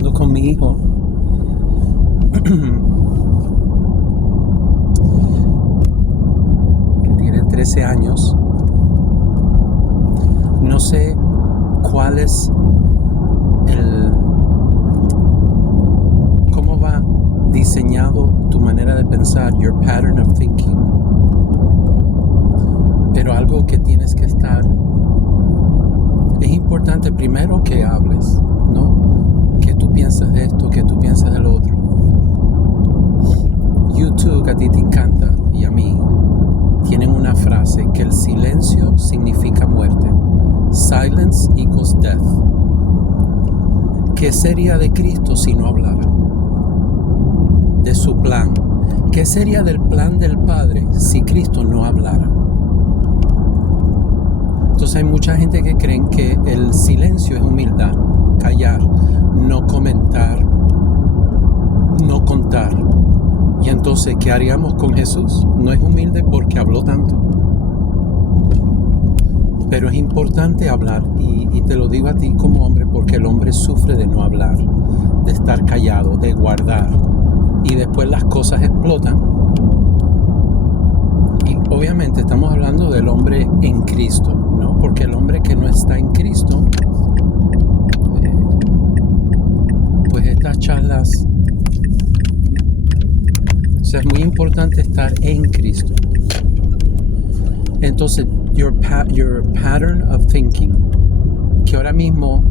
hablando con mi hijo que tiene 13 años. No sé cuál es cómo va diseñado tu manera de pensar, your pattern of thinking, pero algo que tienes que estar, es importante primero que hables, ¿no? Que tú piensas de esto, que tú piensas de lo otro. YouTube, que a ti te encanta, y a mí, tienen una frase que el silencio significa muerte. Silence equals death. ¿Qué sería de Cristo si no hablara? De su plan. ¿Qué sería del plan del Padre si Cristo no hablara? Entonces hay mucha gente que creen que el silencio es humildad, callar, no comentar, no contar. Y entonces, ¿qué haríamos con Jesús? No es humilde porque habló tanto. Pero es importante hablar, y te lo digo a ti como hombre, porque el hombre sufre de no hablar, de estar callado, de guardar, y después las cosas explotan. Y obviamente estamos hablando del hombre en Cristo, ¿no? Porque el hombre que no está en Cristo, pues estas charlas, o sea, es muy importante estar en Cristo. Entonces, your pattern of thinking, que ahora mismo,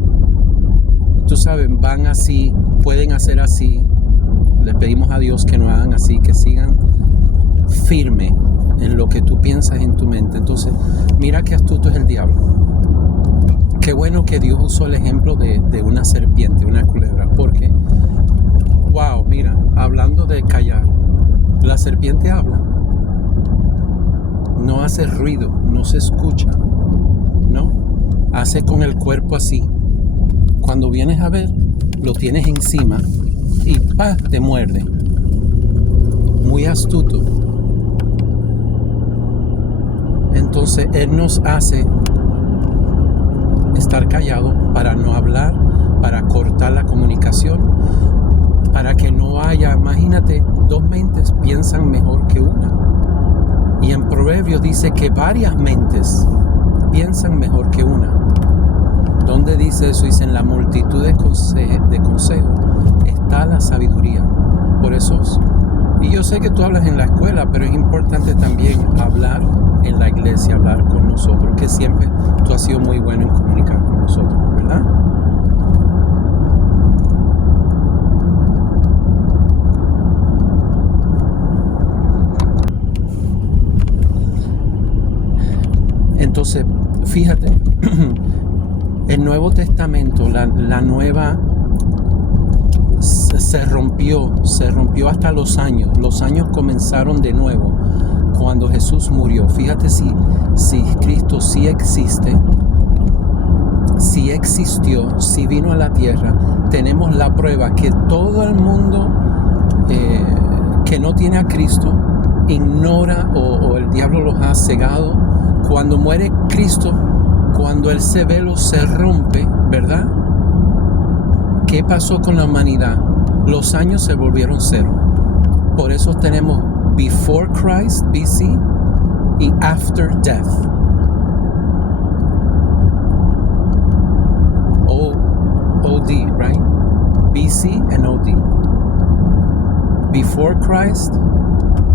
tú sabes, van así, pueden hacer así. Le pedimos a Dios que no hagan así, que sigan firme en lo que tú piensas en tu mente. Entonces, mira qué astuto es el diablo. Qué bueno que Dios usó el ejemplo de una serpiente, una culebra, porque, wow, mira, hablando de callar, la serpiente habla. No hace ruido, no se escucha, ¿no? Hace con el cuerpo así. Cuando vienes a ver, lo tienes encima y ¡pah!, te muerde. Muy astuto. Entonces, Él nos hace estar callado para no hablar, para cortar la comunicación, para que no haya, imagínate, dos mentes piensan mejor que una. Y en Proverbios dice que varias mentes piensan mejor que una. ¿Dónde dice eso? Dice: en la multitud de consejos está la sabiduría. Por eso, y yo sé que tú hablas en la escuela, pero es importante también hablar en la iglesia, hablar con nosotros, que siempre tú has sido muy bueno en comunicar con nosotros, ¿verdad? Entonces, fíjate, el Nuevo Testamento, la nueva, se rompió hasta los años. Los años comenzaron de nuevo cuando Jesús murió. Fíjate si Cristo sí existe, sí existió, sí vino a la tierra. Tenemos la prueba que todo el mundo que no tiene a Cristo ignora, o el diablo los ha cegado. Cuando muere Cristo, cuando ese velo se rompe, ¿verdad? ¿Qué pasó con la humanidad? Los años se volvieron cero. Por eso tenemos before Christ, BC, y after death. OD, right? BC and OD. Before Christ,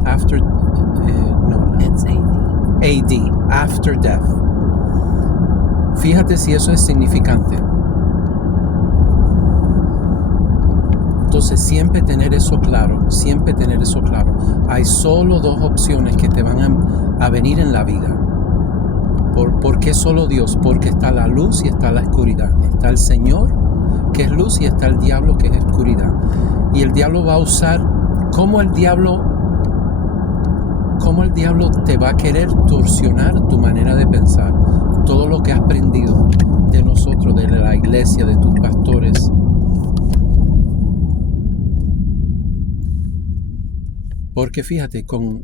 after, no. It's AD, after death. Fíjate si eso es significante. Entonces, siempre tener eso claro. Hay solo dos opciones que te van a venir en la vida. ¿Por qué solo Dios? Porque está la luz y está la oscuridad. Está el Señor, que es luz, y está el diablo, que es oscuridad. Y el diablo va a usar, ¿cómo el diablo te va a querer torsionar tu manera de pensar? Todo lo que has aprendido de nosotros, de la iglesia, de tus pastores. Porque fíjate, con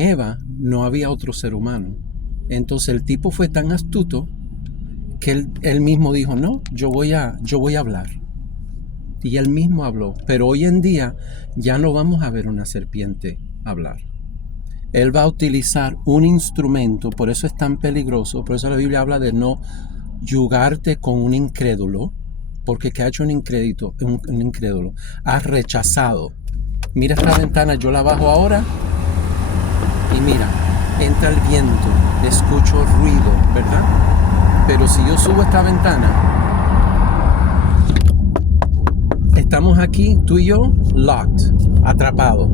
Eva no había otro ser humano. Entonces el tipo fue tan astuto que él mismo dijo: no, yo voy a hablar. y él mismo habló. Pero hoy en día ya no vamos a ver una serpiente hablar. Él va a utilizar un instrumento, por eso es tan peligroso, por eso la Biblia habla de no yugarte con un incrédulo, porque ¿qué ha hecho un incrédulo? Ha rechazado. Mira esta ventana, yo la bajo ahora y mira, entra el viento, escucho ruido, ¿verdad? Pero si yo subo esta ventana, estamos aquí, tú y yo, locked, atrapados.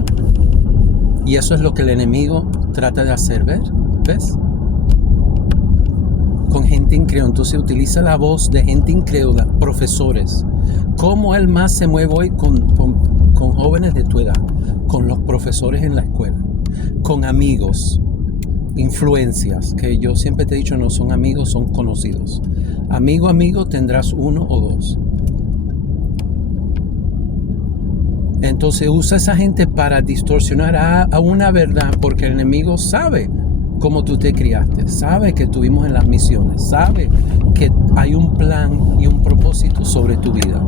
Y eso es lo que el enemigo trata de hacer, ¿ves? Con gente incrédula. Entonces utiliza la voz de gente incrédula, profesores. ¿Cómo él más se mueve hoy con jóvenes de tu edad? Con los profesores en la escuela, con amigos, influencias, que yo siempre te he dicho no son amigos, son conocidos. Amigo tendrás uno o dos. Entonces usa esa gente para distorsionar a una verdad, porque el enemigo sabe cómo tú te criaste, sabe que estuvimos en las misiones, sabe que hay un plan y un propósito sobre tu vida.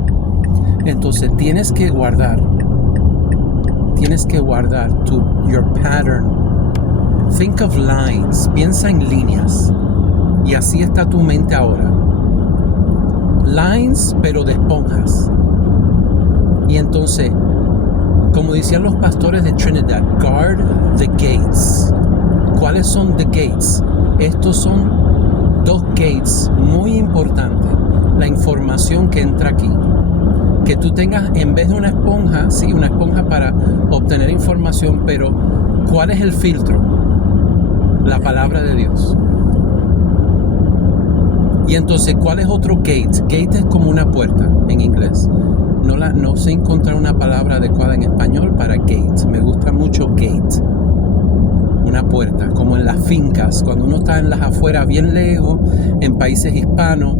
Entonces tienes que guardar your pattern. Think of lines, piensa en líneas, y así está tu mente ahora. Lines, pero de esponjas. Y entonces, como decían los pastores de Trinidad, guard the gates. ¿Cuáles son the gates? Estos son dos gates muy importantes. La información que entra aquí. Que tú tengas, en vez de una esponja, sí, una esponja para obtener información, pero ¿cuál es el filtro? La palabra de Dios. Y entonces, ¿cuál es otro gate? Gate es como una puerta en inglés. No sé encontrar una palabra adecuada en español para gate. Me gusta mucho gate. Una puerta, como en las fincas, cuando uno está en las afueras bien lejos, en países hispanos,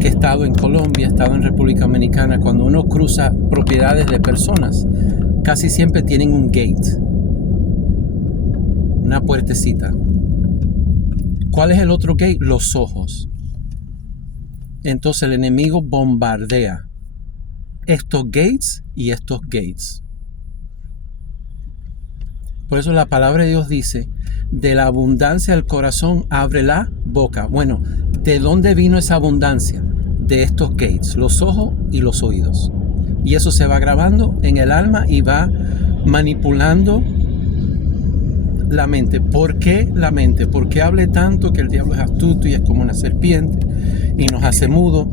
que he estado en Colombia, he estado en República Dominicana, cuando uno cruza propiedades de personas, casi siempre tienen un gate, una puertecita. ¿Cuál es el otro gate? Los ojos. Entonces el enemigo bombardea estos gates y estos gates. Por eso la palabra de Dios dice, de la abundancia del corazón abre la boca. Bueno, ¿de dónde vino esa abundancia? De estos gates, los ojos y los oídos. Y eso se va grabando en el alma y va manipulando la mente. ¿Por qué la mente? ¿Por qué hable tanto que el diablo es astuto y es como una serpiente y nos hace mudo?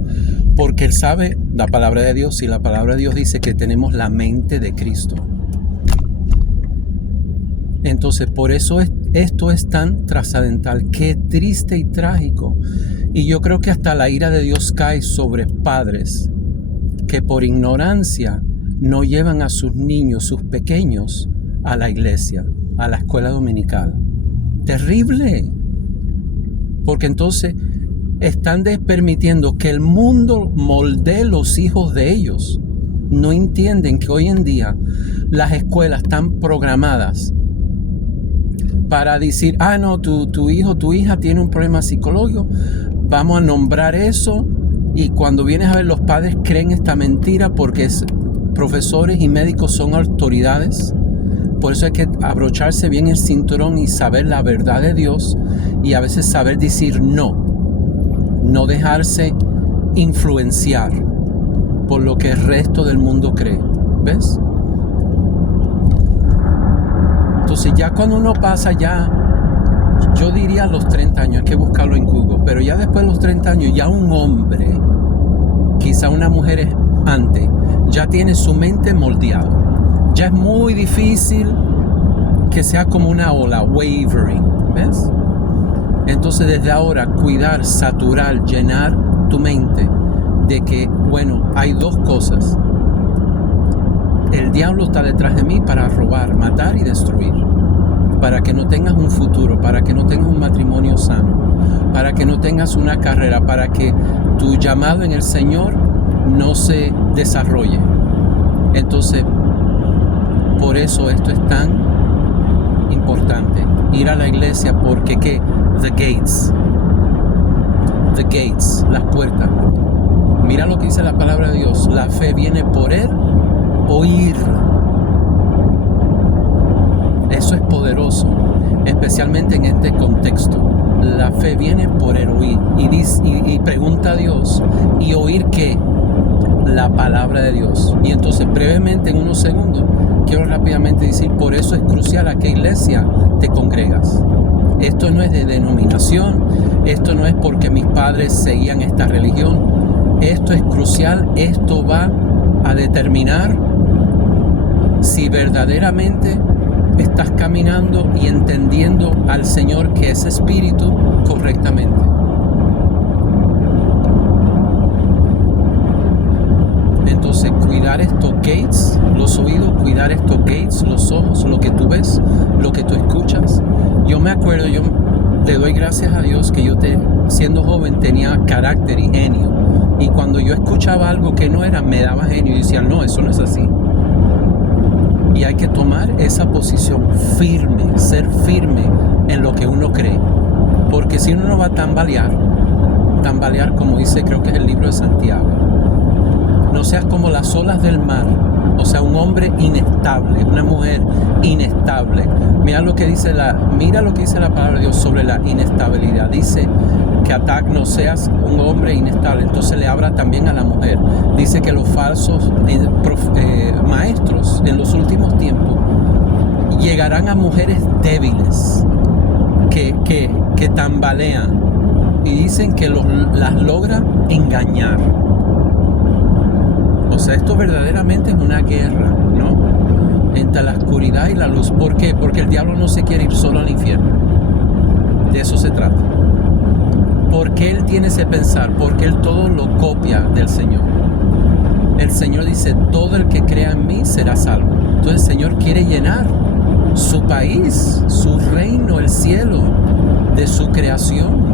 Porque él sabe la palabra de Dios, y la palabra de Dios dice que tenemos la mente de Cristo. Entonces, por eso esto es tan trascendental. Qué triste y trágico. Y yo creo que hasta la ira de Dios cae sobre padres que por ignorancia no llevan a sus niños, sus pequeños, a la iglesia, a la escuela dominical. Terrible. Porque entonces están permitiendo que el mundo moldee los hijos de ellos. No entienden que hoy en día las escuelas están programadas para decir, no, tu hijo, tu hija tiene un problema psicológico, vamos a nombrar eso, y cuando vienes a ver, los padres creen esta mentira porque profesores y médicos son autoridades. Por eso hay que abrocharse bien el cinturón y saber la verdad de Dios, y a veces saber decir no dejarse influenciar por lo que el resto del mundo cree. ¿Ves? Entonces ya cuando uno pasa yo diría los 30 años, hay que buscarlo en Google, pero ya después de los 30 años, ya un hombre, quizá una mujer antes, ya tiene su mente moldeada. Ya es muy difícil que sea como una ola, wavering, ¿ves? Entonces desde ahora, cuidar, saturar, llenar tu mente de que, bueno, hay dos cosas. El diablo está detrás de mí para robar, matar y destruir. Para que no tengas un futuro, para que no tengas un matrimonio sano, para que no tengas una carrera, para que tu llamado en el Señor no se desarrolle. Entonces, por eso esto es tan importante. Ir a la iglesia, porque ¿qué? The gates, las puertas. Mira lo que dice la palabra de Dios. La fe viene por el oír. Eso es poderoso, especialmente en este contexto. La fe viene por el oír. Y pregunta a Dios, ¿y oír qué? La palabra de Dios. Y entonces brevemente, en unos segundos, quiero rápidamente decir, por eso es crucial a qué iglesia te congregas. Esto no es de denominación, esto no es porque mis padres seguían esta religión. Esto es crucial, esto va a determinar si verdaderamente estás caminando y entendiendo al Señor, que es Espíritu, correctamente. Entonces, cuidar estos gates, los oídos, cuidar estos gates, los ojos, lo que tú ves, lo que tú escuchas. Yo me acuerdo, yo le doy gracias a Dios que siendo joven tenía carácter y genio. Y cuando yo escuchaba algo que no era, me daba genio y decía, no, eso no es así. Y hay que tomar esa posición firme, ser firme en lo que uno cree. Porque si uno no va a tambalear como dice, creo que es el libro de Santiago. No seas como las olas del mar, o sea, un hombre inestable, una mujer inestable. Mira lo que dice la palabra de Dios sobre la inestabilidad. Dice que no seas un hombre inestable. Entonces le habla también a la mujer. Dice que los falsos maestros en los últimos tiempos llegarán a mujeres débiles que tambalean y dicen que las logran engañar. O sea, esto verdaderamente es una guerra, ¿no? Entre la oscuridad y la luz. ¿Por qué? Porque el diablo no se quiere ir solo al infierno. De eso se trata. Porque él tiene ese pensar, porque él todo lo copia del Señor. El Señor dice, todo el que crea en mí será salvo. Entonces el Señor quiere llenar su país, su reino, el cielo, de su creación.